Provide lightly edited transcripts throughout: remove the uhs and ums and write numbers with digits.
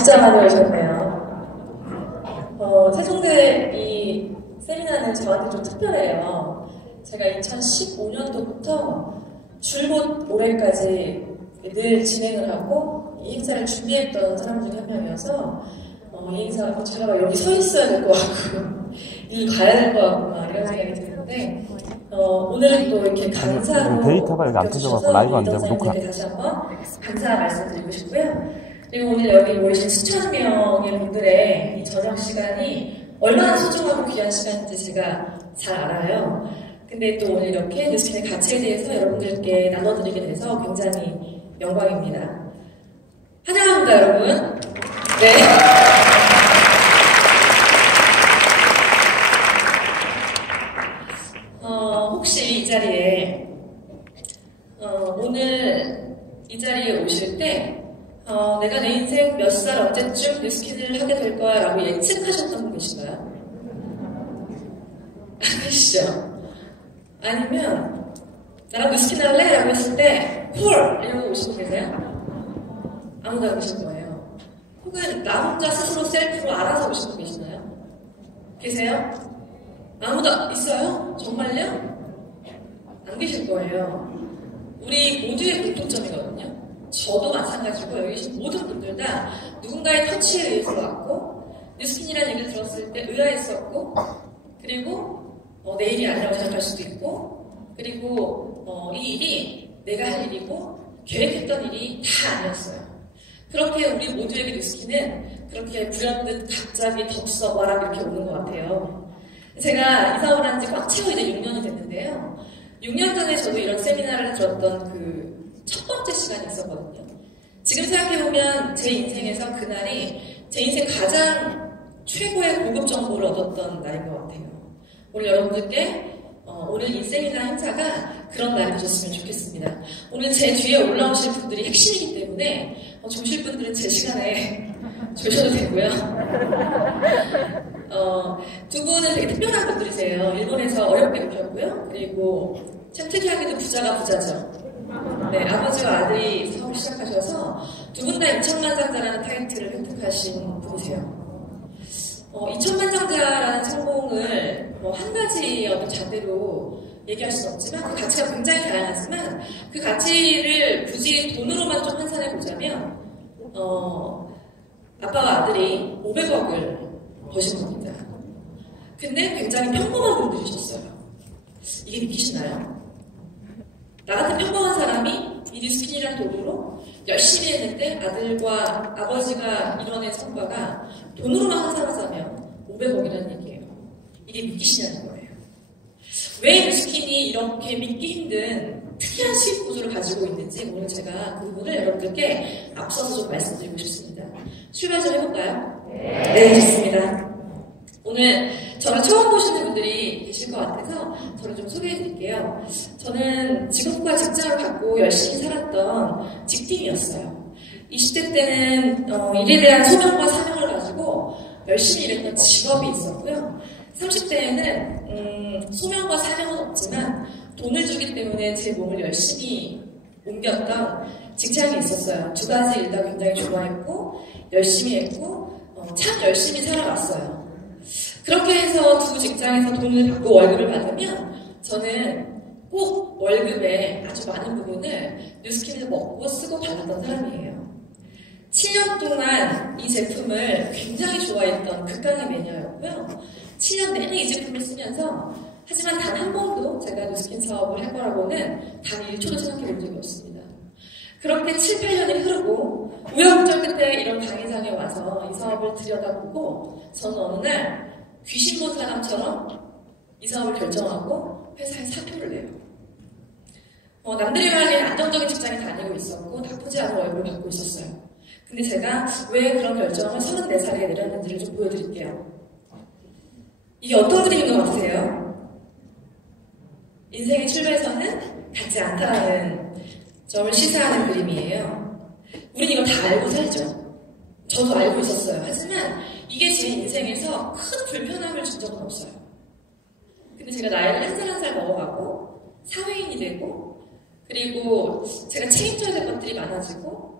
진짜 많이 오셨네요. 세종대 이 세미나는 저한테 좀 특별해요. 제가 2015년도부터 줄곧 올해까지 늘 진행을 하고 이 행사를 준비했던 사람 중에 한 명이어서 이 행사 제가 여기 서 있어야 될 것 같고 일 가야 될 것 같고 막 이런 생각이 드는데 오늘은 또 이렇게 감사로 데이터가 여기 안 터져갖고 라이브 안 되고 녹화. 다시 한번 감사 말씀드리고 싶고요. 그리고 오늘 여기 모이신 수천 명의 분들의 이 저녁 시간이 얼마나 소중하고 귀한 시간인지 제가 잘 알아요. 근데 또 오늘 이렇게 뉴스킨의 가치에 대해서 여러분들께 나눠드리게 돼서 굉장히 영광입니다. 환영합니다, 여러분. 네. 혹시 이 자리에 오늘 이 자리에 오실 때 내가 내 인생 몇 살 언제쯤 뉴스킨을 하게 될 거야 라고 예측하셨던 분 계신가요? 안 계시죠? 아니면 나랑 뉴스킨 할래? 라고 했을 때 콜! 이러고 오신 분 계세요? 아무도 안 계신 거예요. 혹은 나 혼자 스스로 셀프로 알아서 오신 분 계시나요? 계세요? 아무도 있어요? 정말요? 안 계실 거예요. 우리 모두의 공통점이거든요. 저도 마찬가지고 여기 계신 모든 분들 다 누군가의 터치에 의해서 왔고 뉴스킨이라는 얘기를 들었을 때 의아했었고 그리고 내일이 아니라고 생각할 수도 있고 그리고 이 일이 내가 할 일이고 계획했던 일이 다 아니었어요. 그렇게 우리 모두에게 뉴스킨은 그렇게 불현듯 갑자기 덥석 와락 이렇게 오는 것 같아요. 제가 이사를 한 지 꽉 채워 이제 6년이 됐는데요. 6년 전에 저도 이런 세미나를 들었던 그 첫 번째 시간이 있었거든요. 지금 생각해보면 제 인생에서 그날이 제 인생 가장 최고의 고급 정보를 얻었던 날인 것 같아요. 오늘 여러분들께 오늘 이 세미나 행사가 그런 날이 되셨으면 좋겠습니다. 오늘 제 뒤에 올라오실 분들이 핵심이기 때문에 조실 분들은 제 시간에 조셔도 되고요. 두 분은 되게 특별한 분들이세요. 일본에서 어렵게 오셨고요. 그리고 참 특이하게도 부자가 부자죠. 네, 아버지와 아들이 사업을 시작하셔서 두 분 다 2천만장자라는 타이틀을 획득하신 분이세요. 2천만장자라는 성공을 한 가지 어떤 잣대로 얘기할 수는 없지만 그 가치가 굉장히 다양하지만 그 가치를 굳이 돈으로만 좀 환산해 보자면 아빠와 아들이 500억을 버신 겁니다. 근데 굉장히 평범한 분들이셨어요. 이게 믿기시나요? 나 같은 평범한 사람이 이 뉴스킨이라는 도구로 열심히 했는데 아들과 아버지가 이뤄낸 성과가 돈으로만 환산하자면 500억이라는 얘기예요. 이게 믿기시냐는 거예요. 왜 뉴스킨이 이렇게 믿기 힘든 특이한 수익 구조를 가지고 있는지 오늘 제가 그 부분을 여러분들께 앞서서 좀 말씀드리고 싶습니다. 출발 좀 해볼까요? 네, 좋습니다. 오늘 저를 처음 보시는 분들이 계실 것 같아서 저를 좀 소개해드릴게요. 저는 직업과 직장을 갖고 열심히 살았던 직딩이었어요. 20대 때는 일에 대한 소명과 사명을 가지고 열심히 일했던 직업이 있었고요. 30대에는 소명과 사명은 없지만 돈을 주기 때문에 제 몸을 열심히 옮겼던 직장이 있었어요. 두 가지 일 다 굉장히 좋아했고 열심히 했고 참 열심히 살아왔어요. 그렇게 해서 두 직장에서 돈을 받고 월급을 받으면 저는 꼭 월급의 아주 많은 부분을 뉴스킨을 먹고 쓰고 받았던 사람이에요. 7년 동안 이 제품을 굉장히 좋아했던 극강의 매니아였고요. 7년 내내 이 제품을 쓰면서 하지만 단 한 번도 제가 뉴스킨 사업을 할 거라고는 단 1초도 생각해 본 적이 없습니다. 그렇게 7, 8년이 흐르고 우여곡절 끝에 이런 강의장에 와서 이 사업을 들여다보고 저는 어느 날 귀신 본 사람처럼 이 사업을 결정하고 회사에 사표를 내요. 남들이 말하기엔 안정적인 직장에 다니고 있었고 나쁘지 않은 월급을 받고 있었어요. 근데 제가 왜 그런 결정을 34살에 내렸는지를 좀 보여드릴게요. 이게 어떤 그림인 것 같으세요? 인생의 출발선은 같지 않다는 점을 시사하는 그림이에요. 우린 이걸 다 알고 살죠. 저도 알고 있었어요. 하지만 이게 제 인생에서 큰 불편함을 준 적은 없어요. 근데 제가 나이를 한 살 한 살 먹어가고 사회인이 되고 그리고 제가 책임져야 될 것들이 많아지고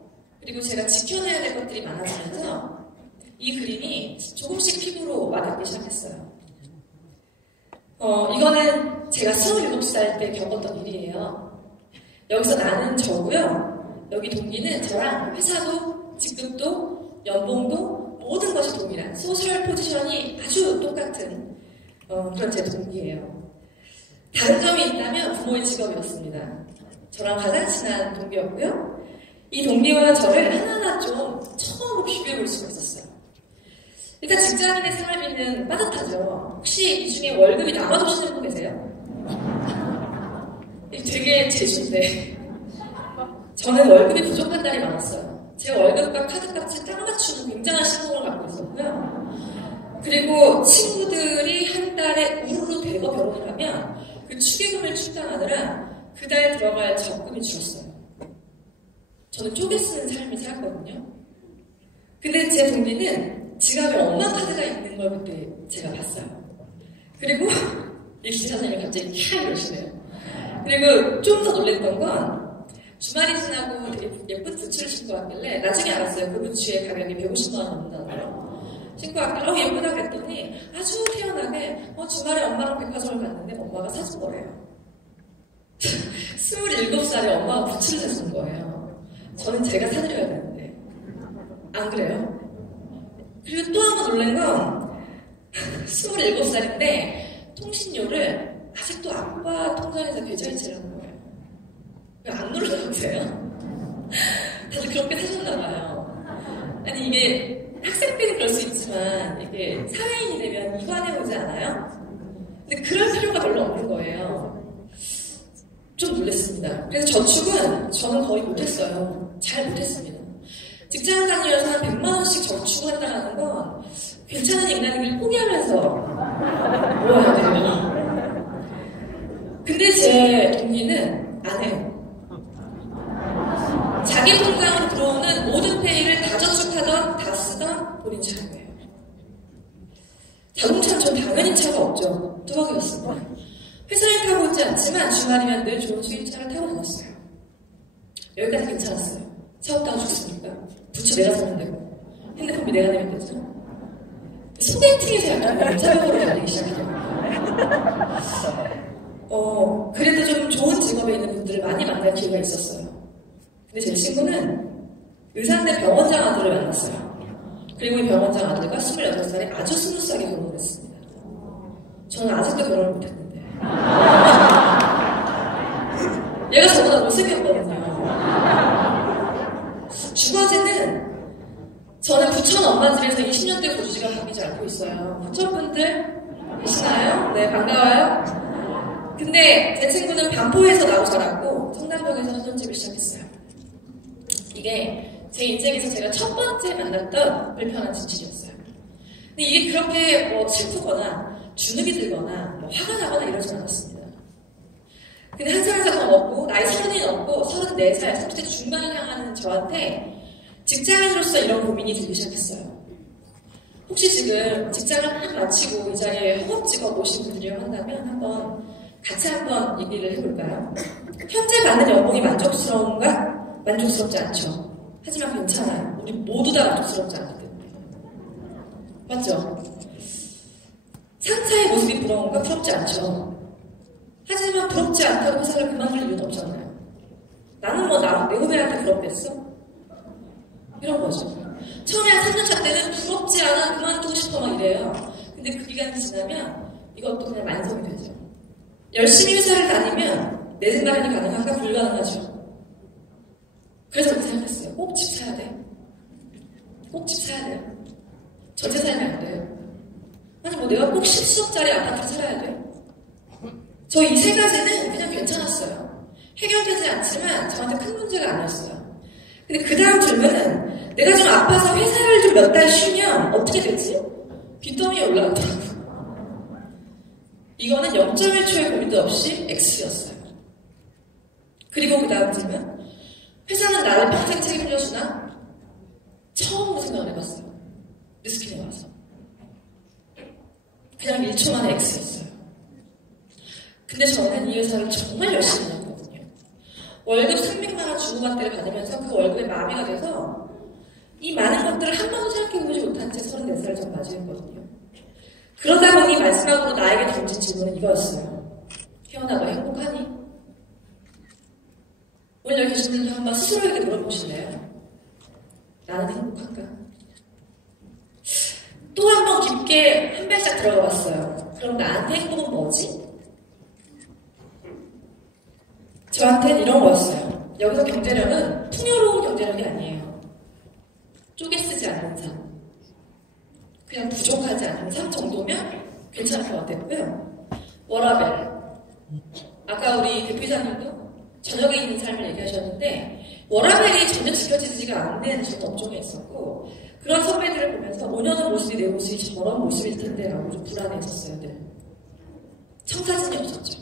그리고 제가 지켜내야 될 것들이 많아지면서 이 그림이 조금씩 피부로 와닿기 시작했어요. 이거는 제가 27살 때 겪었던 일이에요. 여기서 나는 저고요. 여기 동기는 저랑 회사도, 직급도, 연봉도 모든 것이 동일한 소셜 포지션이 아주 똑같은 그런 제 동기예요. 다른 점이 있다면 부모의 직업이었습니다. 저랑 가장 친한 동기였고요. 이 동기와 저를 하나하나 좀 처음으로 비교해 볼 수가 있었어요. 일단 직장인의 생활비는 빠듯하죠. 혹시 이 중에 월급이 남아도시는 분 계세요? 되게 재수인데 저는 월급이 부족한 달이 많았어요. 제 월급과 카드값을 딱 맞추는 굉장한 신공을 갖고 있었고요. 그리고 친구들이 한 달에 우르르 대거 결혼을 하면 그 축의금을 충당하느라 그 달 들어갈 적금이 줄었어요. 저는 쪼개 쓰는 삶을 살았거든요. 근데 제 동기는 지갑에 엄마 카드가 있는 걸 그때 제가 봤어요. 그리고 이 기사님이 갑자기 캬 이러시네요. 그리고 좀 더 놀랬던 건 주말이 지나고 되게 예쁜 부츠를 신고 왔길래 나중에 알았어요. 그 부츠의 가격이 150만 원 넘는다는 거. 신고 왔길래 예쁘다 그랬더니 아주 태연하게 주말에 엄마랑 백화점을 갔는데 엄마가 사준 거예요. 27살에 엄마가 부츠를 사준 거예요. 저는 제가 사드려야 되는데 안 그래요? 그리고 또 한 번 놀란 건 27살인데 통신료를 아직도 아빠 통장에서 계좌이체를 하는 거예요. 왜 안 놀라세요? 다들 그렇게 사셨나봐요. 아니 이게 학생 때는 그럴 수 있지만 이게 사회인이 되면 이관해 오지 않아요? 근데 그럴 필요가 별로 없는 거예요. 좀 놀랐습니다. 그래서 저축은 저는 거의 못했어요. 잘 못했습니다. 직장 다니면서 한 100만 원씩 저축을 한다는 건 괜찮은 인간이길 포기하면서 모아야 돼요. 근데 제 동기는 안 해요. 자기 통장으로 들어오는 모든 페이를 다 저축하던 다 쓰던 본인 차예요. 자동차는 전 당연히 차가 없죠. 뚜벅이었습니다. 회사에 타고 있지 않지만 주말이면 늘 좋은 수입차를 타고 다녔어요. 여기까지 괜찮았어요. 차 없다가 죽습니까? 부츠 내가 사면 되고 핸드폰비 내가 내면 되죠. 소개팅에서 약간 남자벽으로 달리기 시작해요. 그래도 좀 좋은 직업에 있는 분들을 많이 만날 기회가 있었어요. 근데 제 친구는 의사인데 병원장 아들을 만났어요. 그리고 이 병원장 아들과 28살에 아주 스무스하게 결혼을 했습니다. 저는 아직도 결혼을 못했는데 얘가 저보다 못생겼거든요. 주거지는 저는 부천 엄마 집에서 20년대 거주지가 바뀌지 않고 있어요. 부천분들 계시나요? 네, 반가워요. 근데 제 친구는 반포에서 나고 자랐고 성남동에서 서점집을 시작했어요. 이게 제 인생에서 제가 첫 번째 만났던 불편한 진실이었어요. 근데 이게 그렇게 슬프거나 주눅이 들거나 화가 나거나 이러진 않았습니다. 근데 한 살 한 살 더 먹고 나이 30이 넘고 34살, 30대 중반을 향하는 저한테 직장인으로서 이런 고민이 들기 시작했어요. 혹시 지금 직장을 딱 마치고 이 자리에 허겁지겁 오신 분들이라고 한다면 같이 한번 얘기를 해볼까요? 현재 받는 연봉이 만족스러운가? 만족스럽지 않죠. 하지만 괜찮아요. 우리 모두 다 만족스럽지 않기 때문에. 맞죠? 상사의 모습이 부러운가? 부럽지 않죠. 하지만 부럽지 않다고 회사를 그만둘 이유는 없잖아요. 나는 내 후배한테 부럽겠어? 이런 거죠. 처음에 한 3년차 때는 부럽지 않아 그만두고 싶어 막 이래요. 근데 그 기간이 지나면 이것도 그냥 만성이 되죠. 열심히 회사를 다니면 내 생각이 가능한가? 불가능하죠. 그래서 그렇게 생각했어요. 꼭 집 사야 돼. 꼭 집 사야 돼요. 전세 살면 안 돼요. 아니 내가 꼭 10수억짜리 아파트를 살아야 돼. 저 이 세 가지는 그냥 괜찮았어요. 해결되지 않지만 저한테 큰 문제가 아니었어요. 근데 그 다음 질문은 내가 좀 아파서 회사를 좀 몇 달 쉬면 어떻게 되지? 빚더미에 올라가더라고. 이거는 0.1초의 고민도 없이 X였어요. 그리고 그 다음 질문. 회사는 나를 평생 책임져주나? 처음으로 생각을 해봤어요. 리스킹에 와서. 그냥 1초 만에 X였어요. 근데 저는 이 회사를 정말 열심히 했거든요. 월급 300만 원 주고받기를 받으면서 그 월급에 마비가 돼서 이 많은 것들을 한 번도 생각해보지 못한 채 34살을 전 맞이했거든요. 그러다 보니 마지막으로 나에게 던진 질문은 이거였어요. 혜원아, 너 행복하니? 오늘 여기 계신 분들 한번 스스로에게 물어보실래요? 나는 행복한가? 또 한 번 깊게 한 발짝 들어가 봤어요. 그럼 나한테 행복은 뭐지? 저한테는 이런 거였어요. 여기서 경제력은 풍요로운 경제력이 아니에요. 쪼개 쓰지 않는 삶. 그냥 부족하지 않은 삶 정도면 괜찮을 것 같았고요. 워라벨. 아까 우리 대표이사님도 저녁에 있는 삶을 얘기하셨는데 워라벨이 전혀 지켜지지가 않는 저는 업종에 있었고 그런 선배들을 보면서 5년 후 모습이 내 모습이 저런 모습일 텐데 라고 좀 불안해했었어요. 늘. 청사진이 없었죠.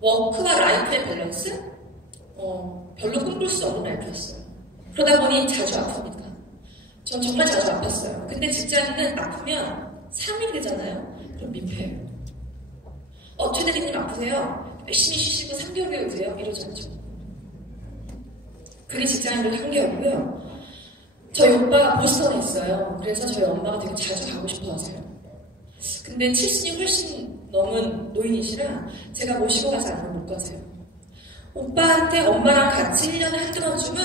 워크와 라이프의 밸런스? 별로 꿈꿀 수 없는 라이프였어요. 그러다 보니 자주 아픕니다. 전 정말 자주 아팠어요. 근데 직장인은 아프면 3일 되잖아요. 그럼 민폐예요. 최 대리님 아프세요? 열심히 쉬시고 3개월 후에 오세요? 이러지 않죠. 그게 직장인들 한계였고요. 저희 오빠가 보스턴에 있어요. 그래서 저희 엄마가 되게 자주 가고 싶어 하세요. 근데 70이 훨씬 넘은 노인이시라 제가 모시고 가지 않으면 못 가세요. 오빠한테 엄마랑 같이 1년에 한두 번쯤은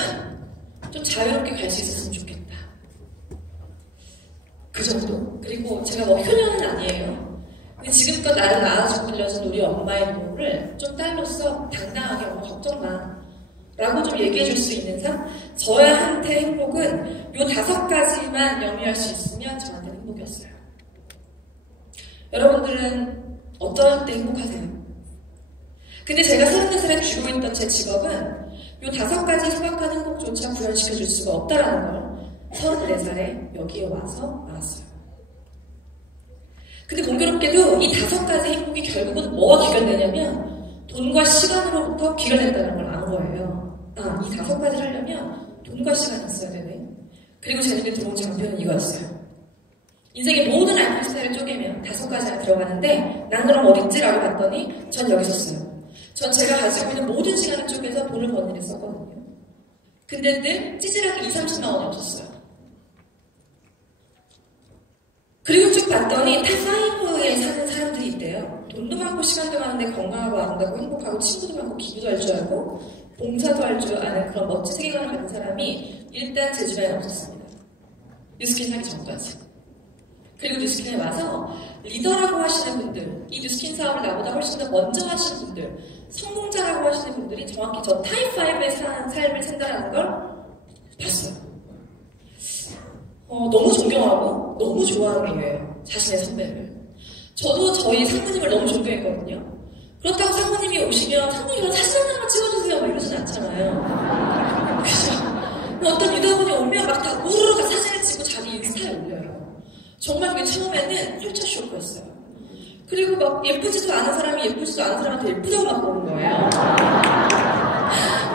좀 자유롭게 갈 수 있었으면 좋겠다. 그 정도. 그리고 제가 뭐 효녀는 아니에요. 근데 지금껏 나를 낳아주고 길러준 우리 엄마의 노를 좀 딸로서 당당하게 엄마 걱정 마 라고 좀 얘기해 줄 수 있는 삶. 저한테 행복은 요 5가지만 영위할 수 있으면 저한테는 행복이었어요. 여러분들은 어떨 때 행복하세요? 근데 제가 34살에 쥐고 있던 제 직업은 요 5가지 소박한 행복조차 구현시켜 줄 수가 없다라는 걸 34살에 여기에 와서 알았어요. 근데 공교롭게도 이 5가지 행복이 결국은 뭐와 귀결되냐면 돈과 시간으로부터 귀결된다는 걸 안 거예요. 이 5가지를 하려면 돈과 시간이 있어야 되네. 그리고 제 눈에 들어온 장표는 이거였어요. 인생의 모든 라이프 스타일을 쪼개면 5가지 안에 들어가는데 난 그럼 어딨지? 라고 봤더니 전 여기 있었어요. 전 제가 가지고 있는 모든 시간을 쪼개서 돈을 버는 일에 썼거든요. 근데 늘 찌질하게 20-30만 원이 없었어요. 그리고 쭉 봤더니 탑5에 사는 사람들이 있대요. 돈도 많고 시간도 많은데 건강하고 아름답고 행복하고 친구도 많고 기부도 할 줄 알고 봉사도 할 줄 아는 그런 멋진 세계관을 가진 사람이 일단 제 주변에 없었습니다. 뉴스킨 하기 전까지. 그리고 뉴스킨에 와서 리더라고 하시는 분들, 이 뉴스킨 사업을 나보다 훨씬 더 먼저 하시는 분들, 성공자라고 하시는 분들이 정확히 저 타입5에 사는 삶을 산다는 걸 봤어요. 너무 존경하고 너무 좋아하는 거예요. 자신의 선배를. 저도 저희 상무님을 너무 존경했거든요. 그렇다고 상무님이 오시면 상무님이랑 사진 하나만 찍어주세요 막 이러진 않잖아요. 그죠? 어떤 리더분이 오면 막 다 우르르 사진을 찍고 자기 인스타에 올려요. 정말 그게 처음에는 컬처 쇼크였어요. 그리고 막 예쁘지도 않은 사람이 예쁘지도 않은 사람한테 예쁘다고 막 그러는 거예요.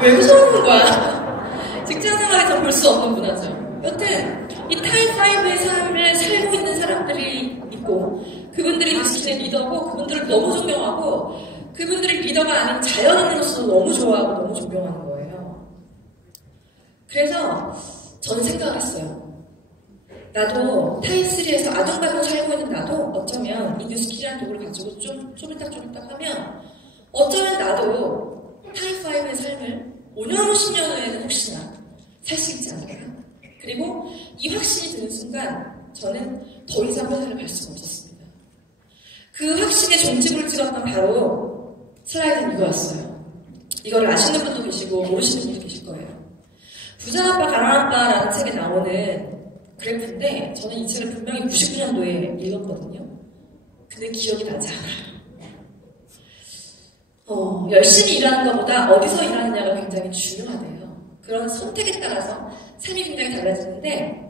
왜 그러는 거야? 직장생활에서 볼 수 없는 문화죠. 여튼 이 타입5의 삶을 살고 있는 사람들이 있고 그분들이 뉴스킨의 리더고 그분들을 너무 존경하고 그분들이 리더가 아닌 자연인으로서 너무 좋아하고 너무 존경하는 거예요. 그래서 저는 생각을 했어요. 나도 타입3에서 아둥바둥 살고 있는 나도 어쩌면 이 뉴스킨이라는 도구를 가지고 좀 쪼글딱쪼글딱 하면 어쩌면 나도 타입5의 삶을 5년 후 10년 후에는 혹시나 살 수 있지 않을까. 그리고 이 확신이 드는 순간 저는 더 이상 회사를 갈 수가 없었습니다. 그 확신의 종지부를 찍었던 바로 슬라이드는 이거였어요. 이거를 아시는 분도 계시고 모르시는 분도 계실 거예요. 부자아빠 가난아빠라는 책에 나오는 그래프인데 저는 이 책을 분명히 99년도에 읽었거든요. 근데 기억이 나지 않아요. 열심히 일하는 것보다 어디서 일하느냐가 굉장히 중요하대요. 그런 선택에 따라서 삶이 굉장히 달라지는데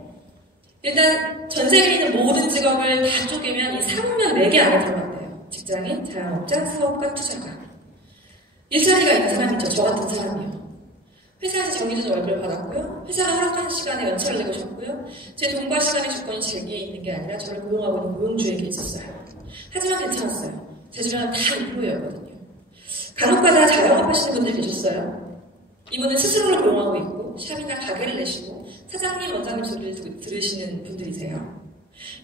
일단 전 세계에 있는 모든 직업을 다 쪼개면 이 산업명 4개 안에 들어간대요. 직장인, 자영업자, 사업가, 투자가. 일자리가 있는 사람이죠. 저 같은 사람이요. 회사에서 정해진 월급을 받았고요. 회사가 허락하는 시간에 연차를 내고 싶고요. 제 돈과 시간의 주권이 제게 있는 게 아니라 저를 고용하고 있는 고용주에게 있었어요. 하지만 괜찮았어요. 제 주변은 다 인프로였거든요. 간혹가다 자영업 하시는 분들 계셨어요. 이분은 스스로를 고용하고 있고 샵이나 가게를 내시고 사장님, 원장님 소리를 들으시는 분들이세요.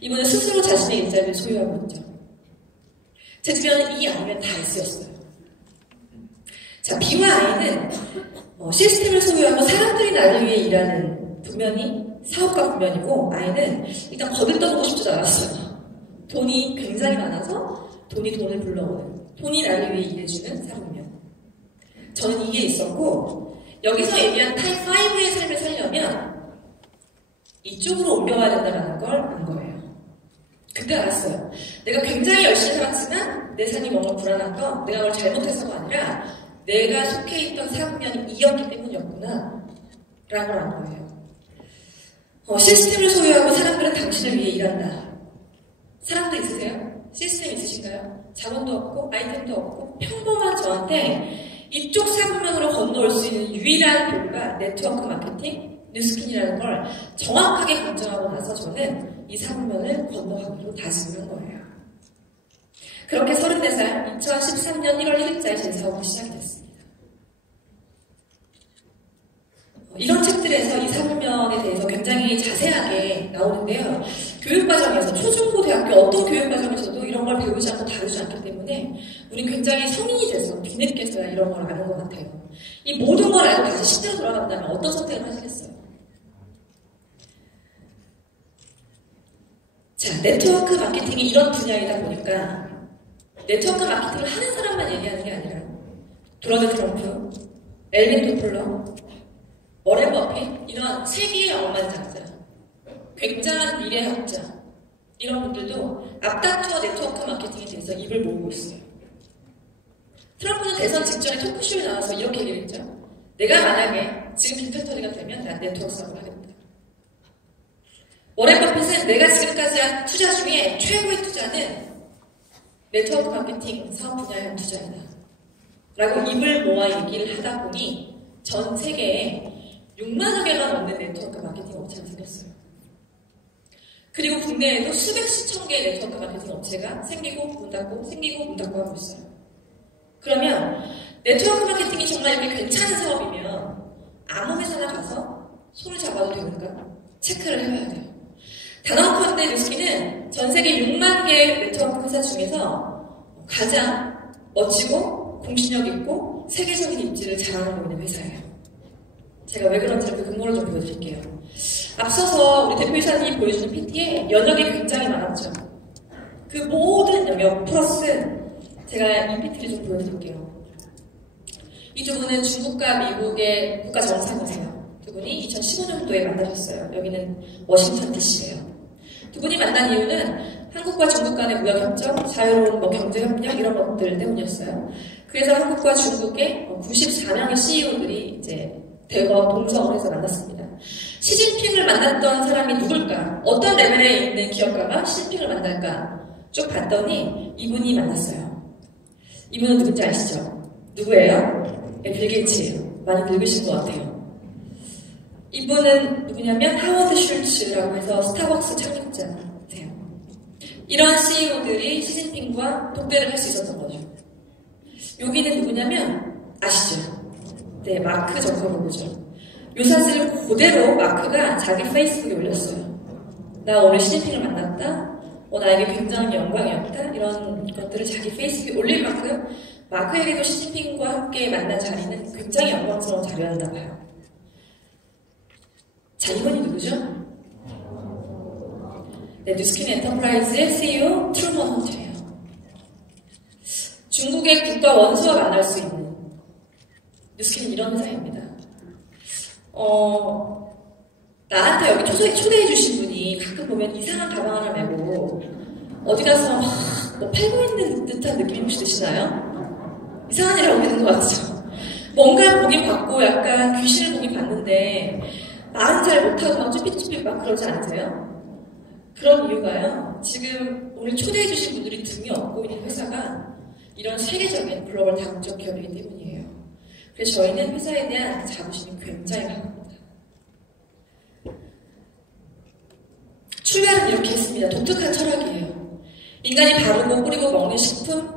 이분은 스스로 자신의 일자리를 소유하고 있죠. 제 주변에 이 아니면 다 S였어요. 자, B와 I는 시스템을 소유하고 사람들이 나를 위해 일하는 분면이 사업가 분면이고, I는 일단 거들떠보고 싶지도 않았어요. 돈이 굉장히 많아서 돈이 돈을 불러오는, 돈이 나를 위해 일해주는 사람이면. 저는 이게 있었고, 여기서 얘기한 타입 5의 삶을 살려면 이쪽으로 옮겨와야 된다는 걸 안 거예요. 그때 알았어요. 내가 굉장히 열심히 살았지만 내 삶이 뭔가 불안한 건 내가 그걸 잘못해서가 아니라 내가 속해 있던 사분면이 이었기 때문이었구나 라고 한 거예요. 시스템을 소유하고 사람들은 당신을 위해 일한다. 사람들 있으세요? 시스템 있으신가요? 자본도 없고 아이템도 없고 평범한 저한테 이쪽 사분면으로 건너올 수 있는 유일한 도구가 네트워크 마케팅, 뉴스킨이라는 걸 정확하게 강조하고 나서 저는 이 사분면을 건너가기로 다짐한 거예요. 그렇게 34살 2013년 1월 1일자에 제 사업이 시작이 됐습니다. 이런 책들에서 이 사분면에 대해서 굉장히 자세하게 나오는데요. 교육과정에서 초중고대학교 어떤 교육과정에서도 이런 걸 배우지 않고 다루지 않기 때문에 우린 굉장히 성인이 돼서 뒤늦게서야 이런 걸 아는 것 같아요. 이 모든 걸 알고 다시 10대로 돌아간다면 어떤 선택을 하시겠어요? 자, 네트워크 마케팅이 이런 분야이다 보니까 네트워크 마케팅을 하는 사람만 얘기하는 게 아니라 도널드 트럼프, 엘빈 토플러, 워렌 버핏 이런 세계의 억만장자, 굉장한 미래학자 이런 분들도 앞다투어 네트워크 마케팅에 대해서 입을 모으고 있어요. 트럼프는 대선 직전에 토크쇼에 나와서 이렇게 얘기를 했죠. 내가 만약에 지금 빅팩터리가 되면 난 네트워크 사업을 하겠다. 워렌 버핏은 내가 지금까지 한 투자 중에 최고의 투자는 네트워크 마케팅 사업 분야에 한 투자이다. 라고 입을 모아 얘기를 하다 보니 전 세계에 6만여 개가 넘는 네트워크 마케팅 업체가 생겼어요. 그리고 국내에도 수백씩 천 개의 네트워크 마케팅 업체가 생기고 문 닫고 생기고 문 닫고 하고 있어요. 그러면 네트워크 마케팅이 정말 이렇게 괜찮은 사업이면 아무 회사나 가서 손을 잡아도 되는가? 체크를 해봐야 돼요. 단언컨대 뉴스킨은 전 세계 6만 개의 네트워크 회사 중에서 가장 멋지고 공신력 있고 세계적인 입지를 자랑하고 있는 회사예요. 제가 왜 그런지 그 근거를 좀 보여드릴게요. 앞서서 우리 대표이사님이 보여주는 PT에 연역이 굉장히 많았죠. 그 모든 영역 플러스 제가 이 PT를 좀 보여드릴게요. 이 두 분은 중국과 미국의 국가정상이세요. 두 분이 2015년도에 만나셨어요. 여기는 워싱턴 DC예요. 두 분이 만난 이유는 한국과 중국 간의 무역협정, 자유로운 경제협력 이런 것들 때문이었어요. 그래서 한국과 중국의 94명의 CEO들이 이제 대거 동성을 해서 만났습니다. 시진핑을 만났던 사람이 누굴까? 어떤 레벨에 있는 기업가가 시진핑을 만날까? 쭉 봤더니 이분이 만났어요. 이분은 누군지 아시죠? 누구예요? 빌 게이츠예요. 많이 늙으신 것 같아요. 이분은 누구냐면 하워드 슐츠라고 해서 스타벅스 창립자세요. 이런 CEO들이 시진핑과 독대를 할 수 있었던 거죠. 여기는 누구냐면 아시죠? 네, 마크 저커버그죠. 요 사실을 그대로 마크가 자기 페이스북에 올렸어요. 나 오늘 시진핑을 만났다. 나에게 굉장히 영광이었다. 이런 것들을 자기 페이스북에 올릴 만큼 마크에게도 시진핑과 함께 만난 자리는 굉장히 영광스러운 자리였나 봐요. 자, 이분이 누구죠? 네, 뉴스킨 엔터프라이즈의 CEO 트루먼 헌트예요. 중국의 국가 원수와 만날 수 있는 뉴스킨은 이런 회사입니다. 나한테 여기 초대해 주신 분이 가끔 보면 이상한 가방 하나 메고 어디 가서 뭐 팔고 있는 듯한 느낌이 혹시 드시나요? 이상한 일을 하고 있는 것 같죠? 뭔가 보긴 봤고 약간 귀신을 보긴 봤는데 말은 잘 못하고 막 쭈삣쭈삣 막 그러지 않으세요? 그런 이유가요. 지금 오늘 초대해 주신 분들이 등이 업고 있는 회사가 이런 세계적인 글로벌 다국적 기업이기 때문이에요. 그래서 저희는 회사에 대한 자부심이 굉장히 강합니다. 출발은 이렇게 했습니다. 독특한 철학이에요. 인간이 바르고 뿌리고 먹는 식품,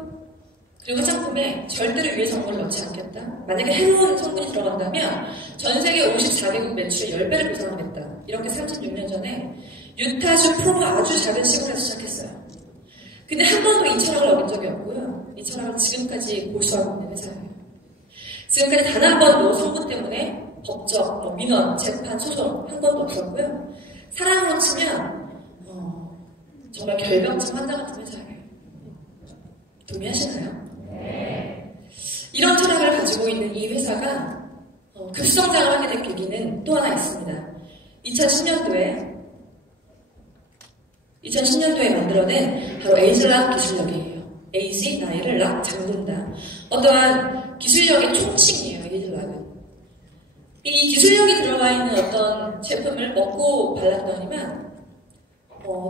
그리고 화장품에 절대로 유해 성분을 넣지 않겠다. 만약에 해로운 성분이 들어간다면 전 세계 54개국 매출의 10배를 보상하겠다. 이렇게 36년 전에 유타주 프로모 아주 작은 시골에서 시작했어요. 근데 한 번도 이 철학을 어긴 적이 없고요. 이 철학을 지금까지 고수하고 있는 회사예요. 지금까지 단 한 번도 성분 때문에 법적, 민원, 재판, 소송 한 번도 없었고요. 사람으로 치면 정말 결벽증 환자 같은 회사예요. 동의하시나요? 네. 이런 철학을 가지고 있는 이 회사가 급성장을 하게 된 계기는 또 하나 있습니다. 2010년도에 만들어낸 바로 에이즐락 기술력이에요. 에이지, 나이를 락, 잠든다. 어떠한 기술력의 총칭이에요, 에이즐락은. 이 기술력이 들어가 있는 어떤 제품을 먹고 발랐더니만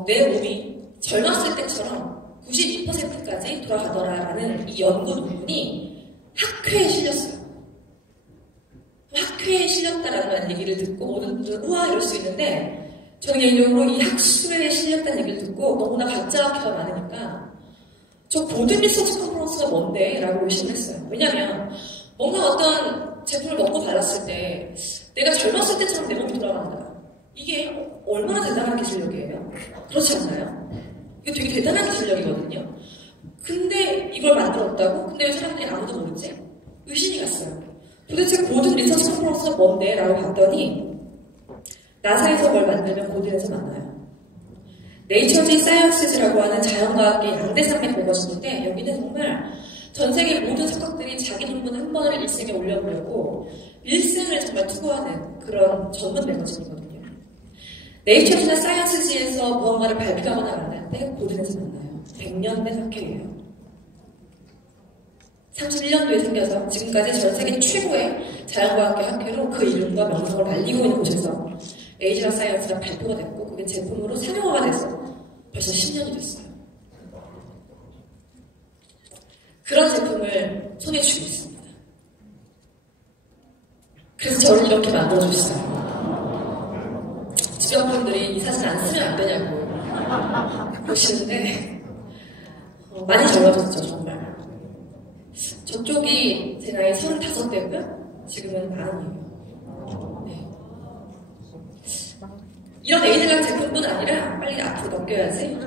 내 몸이 젊었을 때처럼 92%까지 돌아가더라라는 이 연구 논문이 학회에 실렸어요. 학회에 실렸다라는 얘기를 듣고 모든 분들은 우와 이럴 수 있는데 저는 개인적으로 이 학술에 실렸다는 얘기를 듣고 너무나 가짜가 많으니까 저 보든 리서치 컨퍼런스가 뭔데? 라고 의심했어요. 왜냐면 뭔가 어떤 제품을 먹고 발랐을 때 내가 젊었을 때처럼 내 몸이 돌아간다. 이게 얼마나 대단한 기술력이에요? 그렇지 않나요? 이거 되게 대단한 기술력이거든요. 근데 이걸 만들었다고? 근데 왜 사람들이 아무도 모르지? 의심이 갔어요. 도대체 고든 리서치 컨퍼런스가 뭔데? 라고 봤더니 나사에서 뭘 만들면 고든에서 만나요. 네이처지 사이언스라고 하는 자연과학계 양대 산맥 매거진인데 여기는 정말 전 세계 모든 석학들이 자기 논문 한 번을 일생에 올려보려고 일생을 정말 투구하는 그런 전문 매거진이거든요. 네이처지나 사이언스지에서 무언가를 발표하거나 만날 때 고든에서 만나요. 100년 된 학회예요. 31년도에 생겨서 지금까지 전 세계 최고의 자연과학계 학회로 그 이름과 명성을 알리고 있는 곳에서 에이즐락 사이언스가 발표가 됐고 그게 제품으로 상용화가 돼서 벌써 10년이 됐어요. 그런 제품을 손에 쥐고 있습니다. 그래서 저를 이렇게 만들어줬어요. 주변 분들이 이 사진 안 쓰면 안 되냐고 그러시는데 많이 젊어졌죠 정말. 저쪽이 제 나이 35대고요. 지금은 40이에요. 네. 이런 에이즐락 제품뿐 아니라 빨리 앞으로 넘겨야지.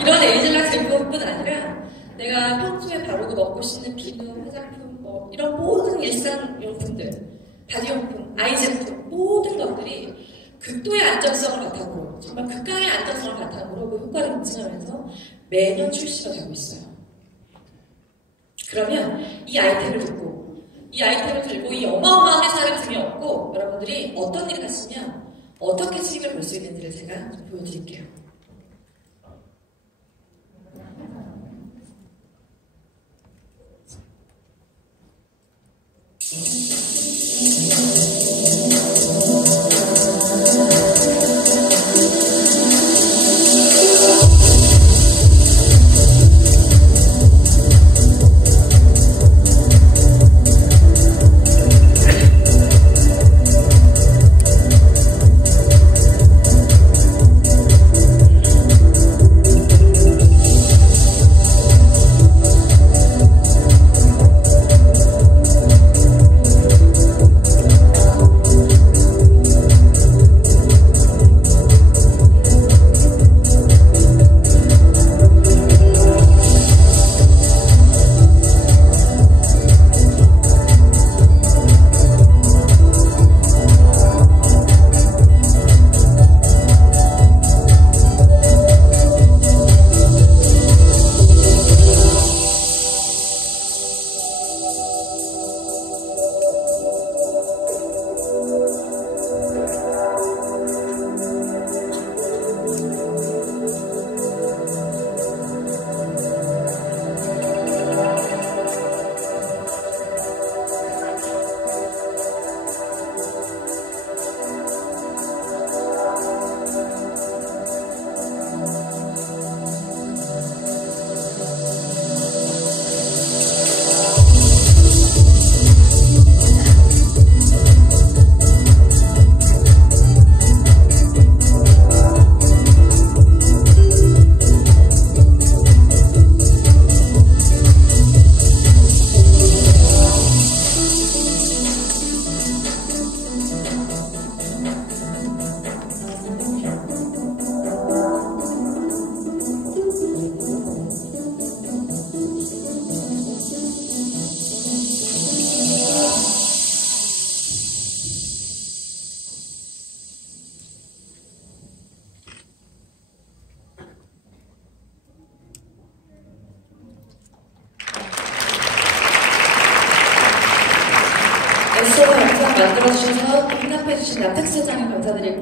이런 에이즐락 제품뿐 아니라 내가 평소에 바르고 먹고 씻는 비누, 화장품, 이런 모든 일상용품들, 바디용품, 아이 제품 모든 것들이 극도의 안전성을 바탕으로 정말 극강의 안전성을 바탕으로 그 효과를 입증하면서 매년 출시가 되고 있어요. 그러면 이 아이템을 들고 이 어마어마한 회사를 등에 업고 여러분들이 어떤 일을 하시면 어떻게 수익을 볼 수 있는지를 제가 좀 보여드릴게요.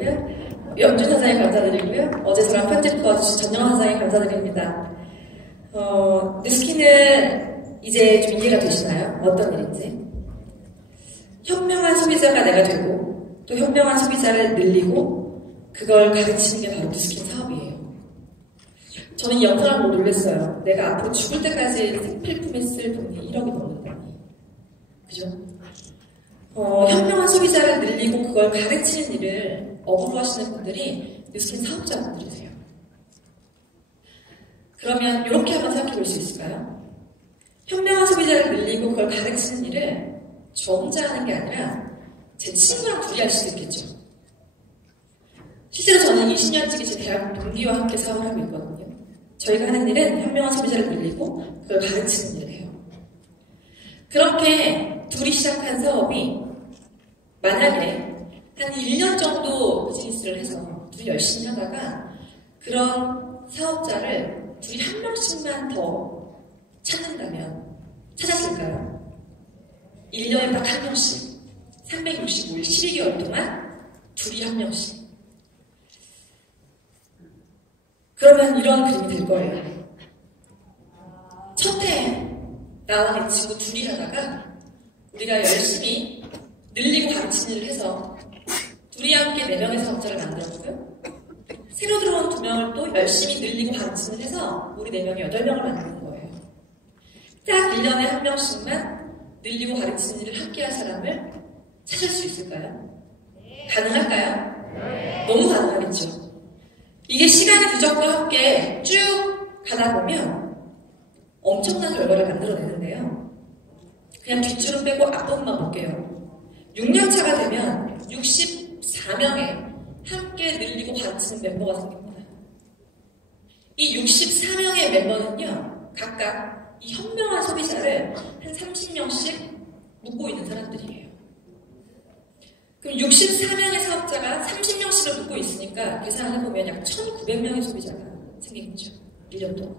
감사드리고요. 영준 사장님 감사드리고요. 어제 저랑 편집 도와주신 전영환 사장님 감사드립니다. 뉴스킨은 이제 좀 이해가 되시나요? 어떤 일인지. 현명한 소비자가 내가 되고 또 현명한 소비자를 늘리고 그걸 가르치는 게 바로 뉴스킨 사업이에요. 저는 이 영상을 보고 놀랐어요. 내가 앞으로 죽을 때까지 생필품에 쓸 돈이 1억이 넘는다니. 그죠? 현명한 소비자를 늘리고 그걸 가르치는 일을 업으로 하시는 분들이 뉴스킨 사업자분들이세요. 그러면 이렇게 한번 생각해 볼 수 있을까요? 현명한 소비자를 늘리고 그걸 가르치는 일을 저 혼자 하는 게 아니라 제 친구랑 둘이 할 수도 있겠죠. 실제로 저는 20년째 제 대학 동기와 함께 사업을 하고 있거든요. 저희가 하는 일은 현명한 소비자를 늘리고 그걸 가르치는 일을 해요. 그렇게 둘이 시작한 사업이 만약에 한 1년 정도 비즈니스를 해서 둘이 열심히 하다가 그런 사업자를 둘이 한 명씩만 더 찾는다면 찾았을까요? 1년에 딱 한 명씩 365일 12개월 동안 둘이 한 명씩. 그러면 이런 그림이 될 거예요. 첫 해 나와 내 친구 둘이 하다가 우리가 열심히 늘리고 가르치는 일을 해서 둘이 함께 4명의 사업자를 만들었고요. 새로 들어온 2명을 또 열심히 늘리고 가르치는 일을 해서 우리 4명이 8명을 만드는 거예요. 딱 1년에 한 명씩만 늘리고 가르치는 일을 함께 할 사람을 찾을 수 있을까요? 가능할까요? 너무 가능하겠죠. 이게 시간의 누적과 함께 쭉 가다 보면 엄청난 결과를 만들어내는데요. 그냥 뒷줄은 빼고 앞부분만 볼게요. 6년차가 되면 64명의 함께 늘리고 가르치는 멤버가 생깁니다. 이 64명의 멤버는요, 각각 이 현명한 소비자를 한 30명씩 묶고 있는 사람들이에요. 그럼 64명의 사업자가 30명씩을 묶고 있으니까 계산을 해보면 약 1900명의 소비자가 생기겠죠. 1년 동안.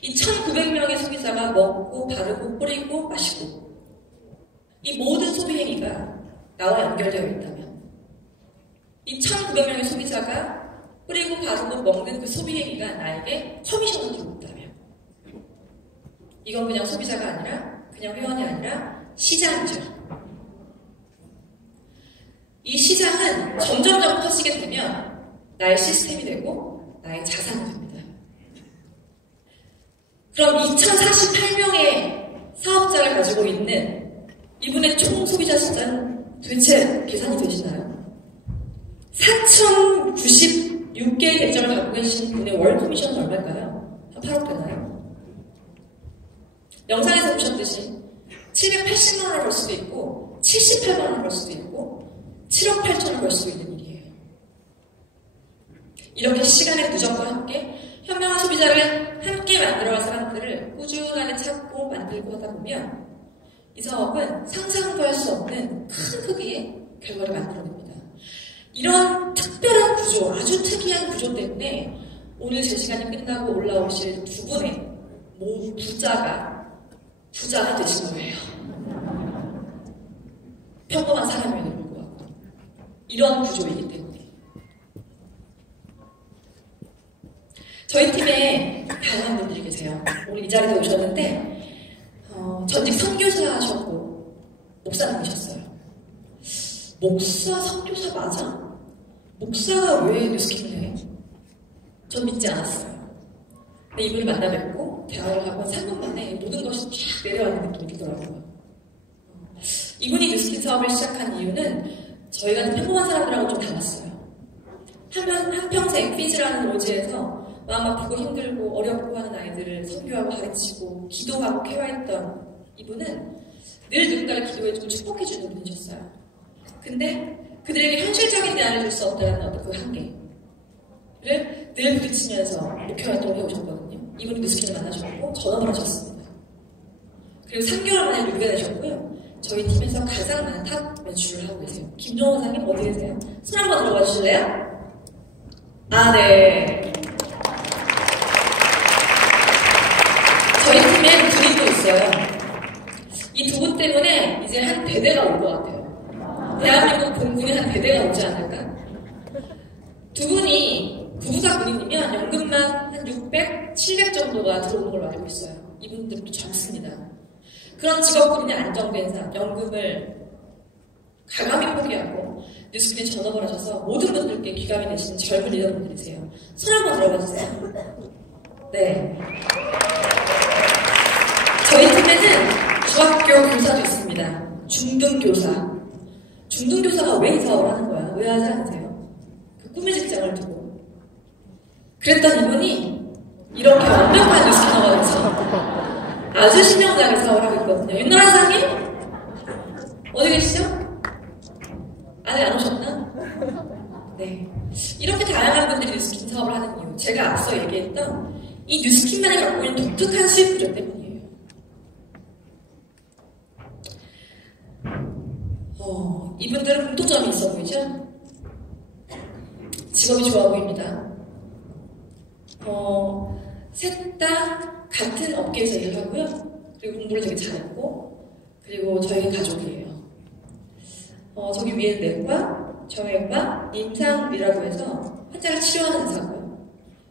이 1900명의 소비자가 먹고 바르고 뿌리고 마시고 이 모든 소비 행위가 나와 연결되어 있다면 이 1900명의 소비자가 뿌리고 바르고 먹는 그 소비 행위가 나에게 커미션을 주고 있다면 이건 그냥 소비자가 아니라 그냥 회원이 아니라 시장이죠. 이 시장은 점점점 커지게 되면 나의 시스템이 되고 나의 자산이 됩니다. 그럼 2048명의 사업자를 가지고 있는 이분의 총 소비자 숫자는 도대체 계산이 되시나요? 4,096개의 계정을 갖고 계신 분의 월 커미션은 얼마일까요? 한 8억 되나요? 영상에서 보셨듯이 780만 원을 벌 수도 있고 78만 원을 벌 수도 있고 7억 8천을 벌 수 있는 일이에요. 이렇게 시간의 누적과 함께 현명한 소비자를 함께 만들어갈 사람들을 꾸준하게 찾고 만들고 하다 보면 이 사업은 상상도 할 수 없는 큰 크기의 결과를 만들어냅니다. 이런 특별한 구조, 아주 특이한 구조 때문에 오늘 제 시간이 끝나고 올라오실 두 분의 부자가 되신 거예요. 평범한 사람임에도 불구하고 이런 구조이기 때문에 저희 팀에 다양한 분들이 계세요. 오늘 이 자리에 오셨는데 전직 선교사셨고 목사님이셨어요. 목사, 선교사 맞아? 목사가 왜 뉴스킨을 해? 전 믿지 않았어요. 근데 이분을 만나 뵙고 대화를 하고 3분 만에 모든 것이 쫙 내려가는 느낌이 들더라고요. 이분이 뉴스킨 사업을 시작한 이유는 저희 같은 평범한 사람들하고 좀 달랐어요. 한평생 피즈라는 로지에서 마음 아프고 힘들고 어렵고 하는 아이들을 선교하고 가르치고 기도하고 케어했던 이분은 늘 누군가를 기도해주고 축복해주는 분이셨어요. 근데 그들에게 현실적인 대안을 줄 수 없다는 어떤 그 한계를 늘 부딪히면서 목표 활동을 해오셨거든요. 이분이 뉴스킨을 만나셨고 전업을 하셨습니다. 그리고 3개월 만에 루비가 되셨고요. 저희 팀에서 가장 많은 탑 매출을 하고 계세요. 김종호 사장님 어디 계세요? 손 한번 들어봐 주실래요? 아, 네. 저희 팀에 둘이 또 있어요. 이 두 분 때문에 이제 한 대대가 올 것 같아요. 대한민국 공군이 한 대대가 오지 않을까? 연금만 한 600, 700 정도가 들어오는 걸로 알고 있어요. 이분들도 적습니다. 그런 직업군인의 안정된 삶, 연금을 과감히 포기하고 뉴스킨에 전업을 하셔서 모든 분들께 귀감이 되시는 젊은 리더분들이세요. 손 한번 들어봐주세요. 네. 저희 팀에는 중학교 교사도 있습니다. 중등교사. 중등교사가 왜 이 사업을 하는 거야? 왜 하지 않으세요? 그 꿈의 직장을 두고. 그랬던 이분이 이렇게 완벽한 뉴스캐너가 돼서 아주 신명나게 사업을 하고 있거든요. 윤나라 사장님? 어디 계시죠? 아직 안 오셨나? 네. 이렇게 다양한 분들이 뉴스킨 사업을 하는 이유. 제가 앞서 얘기했던 이 뉴스킨만이 갖고 있는 독특한 수익 구조 때문이에요. 이분들은 공통점이 있어 보이죠? 직업이 좋아 보입니다. 셋 다 같은 업계에서 일을 하고요. 그리고 공부를 되게 잘했고, 그리고 저희 가족이에요. 저기 위에는 내과, 정형외과, 임상이라고 해서 환자를 치료하는 의사고요.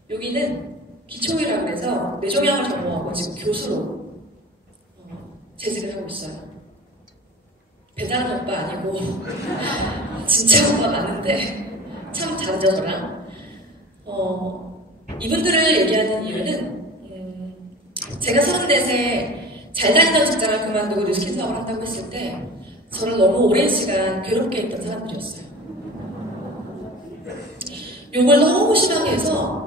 여기는 기초의라고 해서 뇌종양을 전공하고 지금 교수로 재직을 하고 있어요. 배다른 오빠 아니고 진짜 오빠 많은데 참 다르죠 저랑. 이분들을 얘기하는 이유는 제가 34세 잘 다니던 직장을 그만두고 뉴스킨 사업을 한다고 했을 때 저를 너무 오랜 시간 괴롭게 했던 사람들이었어요. 욕을 너무 심하게 해서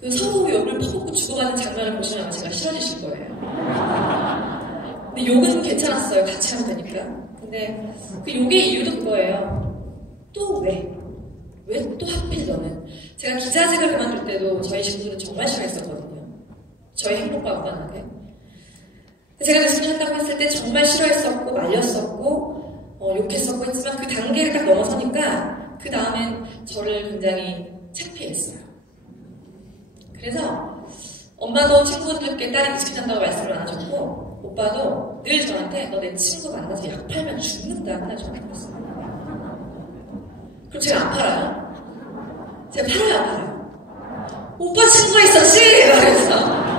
그 서로 욕을 퍼붓고 주고받는 장면을 보시면 아마 제가 싫어지실 거예요. 근데 욕은 괜찮았어요. 같이 하면 되니까. 근데 그 욕의 이유도 그거예요. 또 왜? 왜 또 하필 너는? 제가 기자직을 그만둘 때도 저희 친구들은 정말 싫어했었거든요. 저희 행복과 무관하게. 제가 뉴스킨 한다고 했을 때 정말 싫어했었고 말렸었고 욕했었고 했지만 그 단계를 딱 넘어서니까 그 다음엔 저를 굉장히 창피했어요. 그래서 엄마도 친구들께 딸이 뉴스킨 한다고 말씀을 안 하셨고 오빠도 늘 저한테 너 내 친구 만나서 약 팔면 죽는다 맨날 저한테 그랬어요. 그럼 제가 안 팔아요? 제가 팔아요 안 팔아요? 오빠 친구가 있었지? 그래서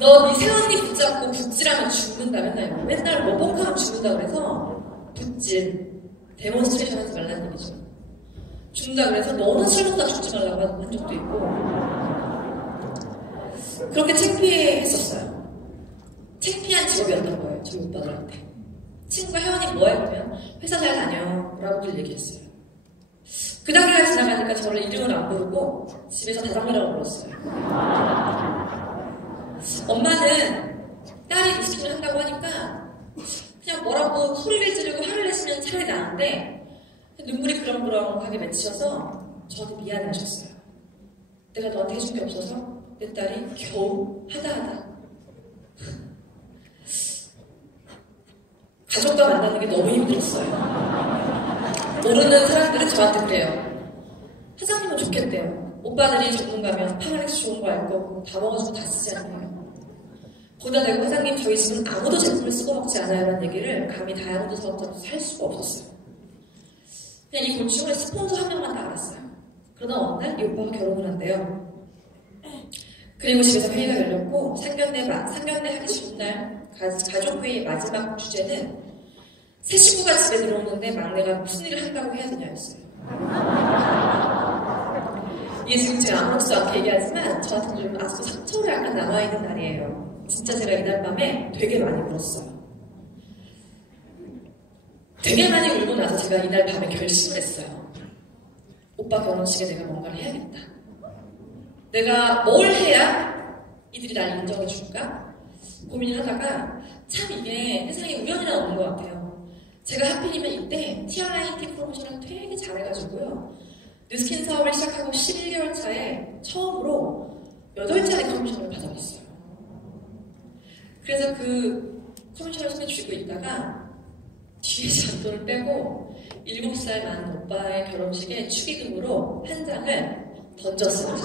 너 네 새언니 붙잡고 붓질하면 죽는다 맨날 뭐 뻥카면 죽는다 그래서 붓질 데몬스트레이션 하지 말라는 얘기죠. 죽는다 그래서 너는 술 먹다 죽지 말라고 한 적도 있고 그렇게 창피했었어요. 창피한 직업이었던 거예요. 저희 오빠들한테. 친구가 혜원이 뭐해? 보면 회사 잘 다녀 라고 늘 얘기했어요. 그 단계가 지나가니까 저를 이름을 안 부르고 집에서 다정이라고 불렀어요. 엄마는 딸이 뉴스킨을 한다고 하니까 그냥 뭐라고 소리를 지르고 화를 내시면 차라리 나은데 눈물이 그렁그렁하게 맺히셔서 저한테 미안해하셨어요. 내가 너한테 해준 게 없어서 내 딸이 겨우 하다하다 가족과 만나는 게 너무 힘들었어요. 모르는 사람들은 저한테 그래요. 사장님은 좋겠대요. 오빠들이 전문가면 파라렉스 좋은 거 알 거고 다 먹어주고 다 쓰지 않나요? 거기다 대고 사장님 저희 집은 아무도 제품을 쓰고 먹지 않아요 라는 얘기를 감히 다이아몬드 사업자로서 할 수가 없었어요. 그냥 이 고충을 스폰서 한 명만 다 알았어요. 그러다 어느 날 이 오빠가 결혼을 한대요. 그리고 집에서 회의가 열렸고 상견례 하기 전날 가족회의 마지막 주제는 새 식구가 집에 들어오는데 막내가 무슨 일을 한다고 해야 되냐였어요. 이게 지금 제가 아무렇지도 않게 얘기하지만 저한테는 좀 아직도 상처로 약간 남아있는 날이에요. 진짜 제가 이날 밤에 되게 많이 울었어요. 되게 많이 울고 나서 제가 이날 밤에 결심을 했어요. 오빠 결혼식에 내가 뭔가를 해야겠다. 내가 뭘 해야 이들이 날 인정해 줄까? 고민을 하다가 참 이게 세상에 우연이란 없는 것 같아요. 제가 하필이면 이때 TRIT 프로모션을 되게 잘해가지고요. 뉴스킨 사업을 시작하고 11개월 차에 처음으로 8차례 커미션을 받아봤어요. 그래서 그 커미션을 손에 쥐고 있다가 뒤에 잔돈을 빼고 7살 많은 오빠의 결혼식에 축의금으로 한 장을 던졌어요.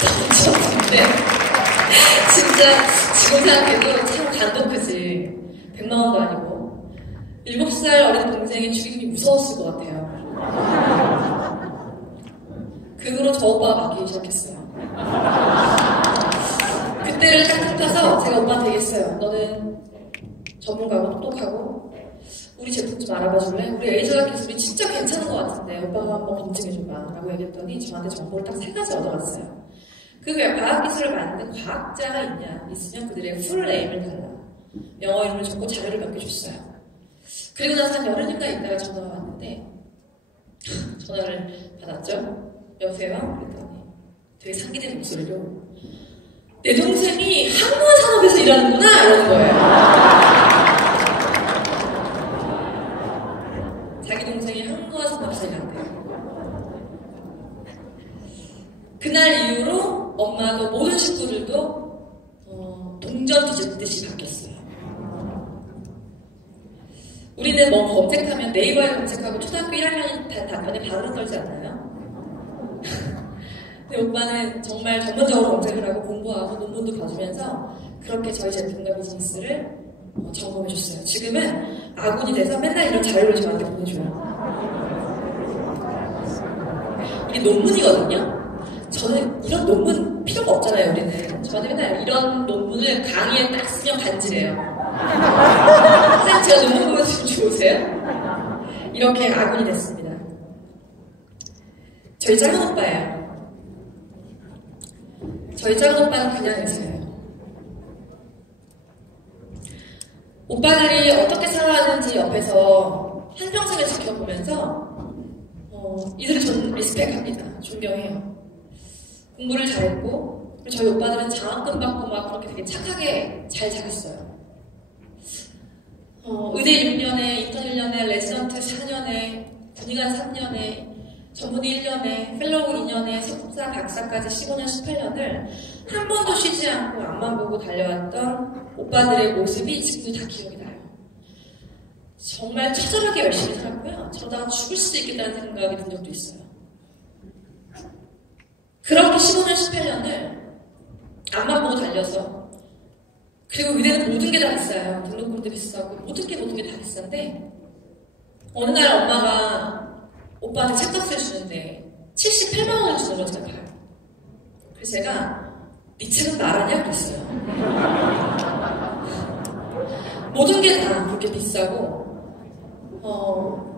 던졌는데 진짜 지금 생각해도 참 감동 크지. 100만 원도 아니고 7살 어린 동생의 축의금이 무서웠을 것 같아요. 그 후로 저 오빠가 맡기기 시작했어요. 그때를 딱 틈타서 제가 오빠한테 얘기했어요. 너는 전문가고 똑똑하고 우리 제품 좀 알아봐 줄래? 우리 에이저작 기술이 진짜 괜찮은 것 같은데 오빠가 한번 검증해줘봐 라고 얘기했더니 저한테 정보를 딱 3가지 얻어갔어요. 그 과학기술을 만든 과학자가 있으면 그들의 풀네임을 달라. 영어 이름을 적고 자료를 몇 개 줬어요. 그리고 나서 한 열흘인가 있다가 전화가 왔는데 전화를 받았죠. 여보세요? 그랬더니 되게 상기된 목소리로 내 동생이 항공산업에서 일하는구나 이러는 거예요. 자기 동생이 항공산업에서 일한대요. 그날 이후로 엄마도 모든 식구들도 동전 뒤집듯이 바뀌었어요. 우리는 뭐 검색하면 네이버에 검색하고 초등학교 1학년 답변에 바로 떨지 않나요? 근데 오빠는 정말 전문적으로 검색을 하고 공부하고 논문도 봐주면서 그렇게 저희 제품과 비즈니스를 점검해줬어요. 지금은 아군이 돼서 맨날 이런 자료를 저한테 보내줘요. 이게 논문이거든요. 저는 이런 논문 필요가 없잖아요, 우리는. 저한테 맨날 이런 논문을 강의에 딱 쓰면 간지래요. 선생님, 제가 논문 보면 좀 좋으세요? 이렇게 아군이 됐습니다. 저희 작은 오빠예요. 저희 작은 오빠는 그냥 의사예요. 오빠들이 어떻게 살아가는지 옆에서 한평생을 지켜보면서 이들을 저는 리스펙합니다. 존경해요. 공부를 잘했고 저희 오빠들은 장학금 받고 막 그렇게 되게 착하게 잘 자랐어요. 의대 6년에, 인턴 1년에, 레지던트 4년에, 군의관 3년에, 전문의 1년에, 펠로우 2년에, 석사, 박사까지 15년, 18년을 한 번도 쉬지 않고 앞만 보고 달려왔던 오빠들의 모습이 지금도 다 기억이 나요. 정말 처절하게 열심히 살았고요. 저러다가 죽을 수도 있겠다는 생각이 든 적도 있어요. 그렇게 15년, 18년을 앞만 보고 달려서 그리고 의대는 모든 게 다 비싸요. 등록금도 비싸고 모든 게 다 비싼데 어느 날 엄마가 오빠한테 책값을 주는데 78만 원을 주는 걸 제가 봐요. 그래서 제가 네 책은 말하냐? 그랬어요. 모든 게 다 그렇게 비싸고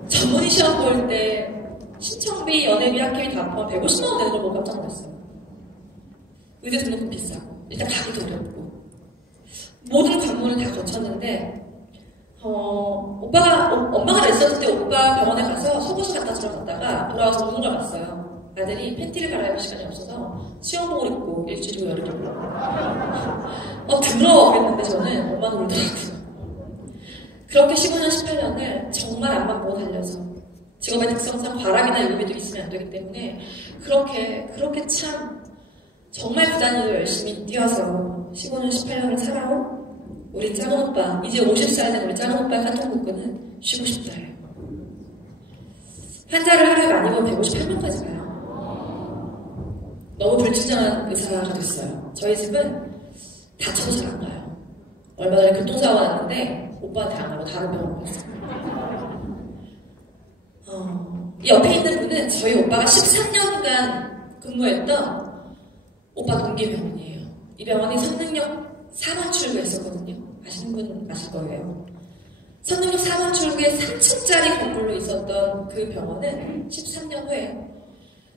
전문의 시험 볼 때 신청비, 연회비, 학회비 다 포함 150만 원 되는 걸 보고 깜짝 놀랐어요. 의대 등록금 비싸고 일단 가기도 어렵고 모든 관문을 다 거쳤는데 엄마가 레지던트 때 오빠 병원에 가서 속옷을 갖다 주러 갔다가 돌아와서 눈을 봤어요. 아들이 팬티를 갈아입을 시간이 없어서 수영복을 입고 일주일이고 열흘이고 더러워 그랬는데 저는 엄마는 울더라고요. 그렇게 15년, 18년을 정말 앞만 보고 달려서 직업의 특성상 과락이나 유비도 있으면 안 되기 때문에 그렇게 참 정말 부단히도 열심히 뛰어서 15년, 18년을 살아온 우리 작은 오빠, 이제 50살 된 우리 작은 오빠의 카톡 문구는 쉬고 싶다예요. 환자를 하루에 많이 보면 158명까지 가요. 너무 불친절한 의사가 됐어요. 저희 집은 다쳐도 잘 안 가요. 얼마 전에 교통사고가 났는데 오빠한테 안 가고 다른 병원으로 갔어요. 이 옆에 있는 분은 저희 오빠가 13년간 근무했던 오빠 동기병원이에요. 이 병원이 선능력 4번 출구에 있었거든요. 아시는 분 아실 거예요. 선능력 4번 출구에 3층짜리 건물로 있었던 그 병원은 13년 후에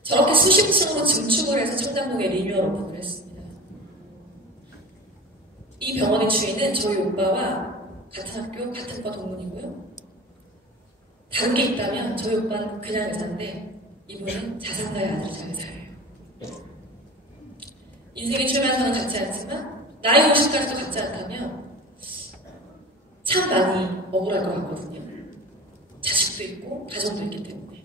저렇게 수십 층으로 증축을 해서 청담동에 리뉴얼 오픈을 했습니다. 이 병원의 주인은 저희 오빠와 같은 학교, 같은 과 동문이고요. 다른 게 있다면 저희 오빠는 그냥 의사인데 이분은 자산가의 아들이자 의사예요. 인생의 출발선은 같지 않지만 나이 50까지도 같지 않다면 참 많이 억울할 것 같거든요. 자식도 있고 가정도 있기 때문에.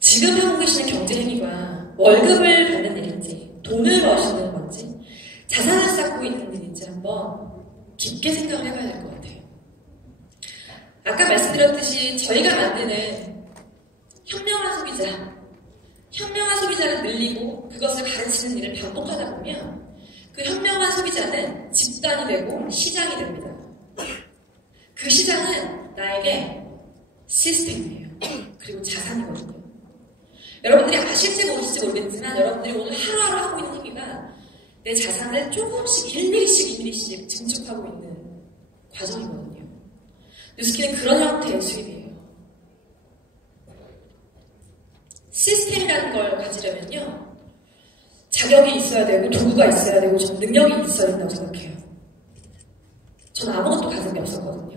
지금 하고 계시는 경제행위가 월급을 받는 일인지 돈을 버시는 건지 자산을 쌓고 있는 일인지 한번 깊게 생각을 해봐야 될 것 같아요. 아까 말씀드렸듯이 저희가 만드는 현명한 소비자를 늘리고 그것을 가르치는 일을 반복하다 보면 그 현명한 소비자는 집단이 되고 시장이 됩니다. 그 시장은 나에게 시스템이에요. 그리고 자산이거든요. 여러분들이 아실지 모르실지 모르겠지만 여러분들이 오늘 하루하루 하고 있는 행위가 내 자산을 조금씩 1mm씩 2mm씩 증축하고 있는 과정이거든요. 뉴스킨은 그런 형태의 수입이에요. 시스템이라는 걸 가지려면요. 자격이 있어야 되고 도구가 있어야 되고 좀 능력이 있어야 된다고 생각해요. 저는 아무것도 가진 게 없었거든요.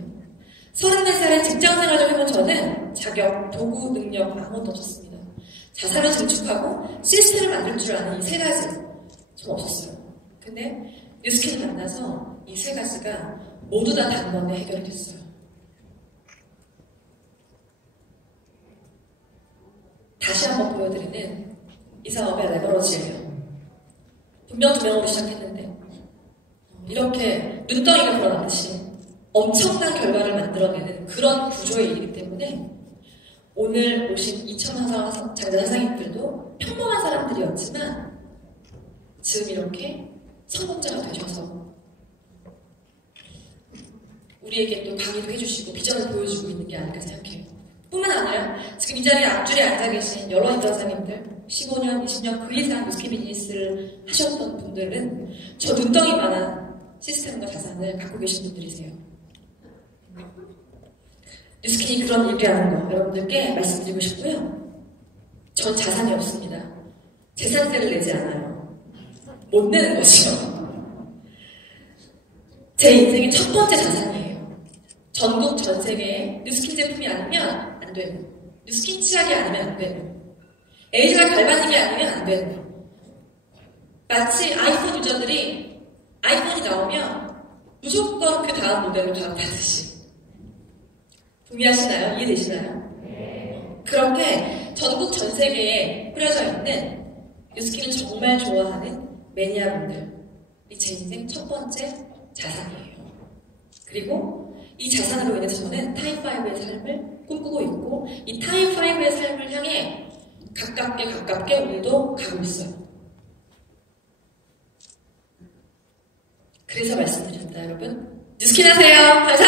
34살에 직장생활 좀 해본 저는 자격, 도구, 능력 아무것도 없었습니다. 자산을 증축하고 시스템을 만들 줄 아는 이 세 가지 전 없었어요. 근데 뉴스킨을 만나서 이 세 가지가 모두 다 단번에 해결이 됐어요. 다시 한번 보여드리는 이 사업의 레버러지예요. 분명 2명으로 시작했는데 이렇게 눈덩이가 불어나듯이 엄청난 결과를 만들어내는 그런 구조의 일이기 때문에 오늘 오신 2,000만 장자 사장님들도 평범한 사람들이었지만 지금 이렇게 성공자가 되셔서 우리에게 또 강의도 해주시고 비전을 보여주고 있는 게 아닐까 생각해요. 뿐만 아니라 지금 이 자리에 앞줄에 앉아 계신 여러 인턴사님들 15년, 20년 그 이상 뉴스킨 비즈니스를 하셨던 분들은 저 눈덩이만한 시스템과 자산을 갖고 계신 분들이세요. 뉴스킨이 그런 얘기하는 거 여러분들께 말씀드리고 싶고요. 전 자산이 없습니다. 재산세를 내지 않아요. 못 내는 거죠. 제 인생의 첫 번째 자산이에요. 전국 전 세계에 뉴스킨 제품이 아니면 안 되고 뉴스킨 치약이 아니면 안 되고 에이즈가 갈바닉이 아니면 안 되고 마치 아이폰 유저들이 아이폰이 나오면 무조건 그 다음 모델로 갈아타듯이 동의하시나요? 이해되시나요? 그렇게 전국 전 세계에 뿌려져 있는 뉴스킨을 정말 좋아하는 매니아분들이 제 인생 첫 번째 자산이에요. 그리고 이 자산으로 인해서 저는 타임5의 삶을 꿈꾸고 있고 이 타임5의 삶을 향해 가깝게 오늘도 가고 있어요. 그래서 말씀드립니다, 여러분. 뉴스킨 하세요. 감사합니다.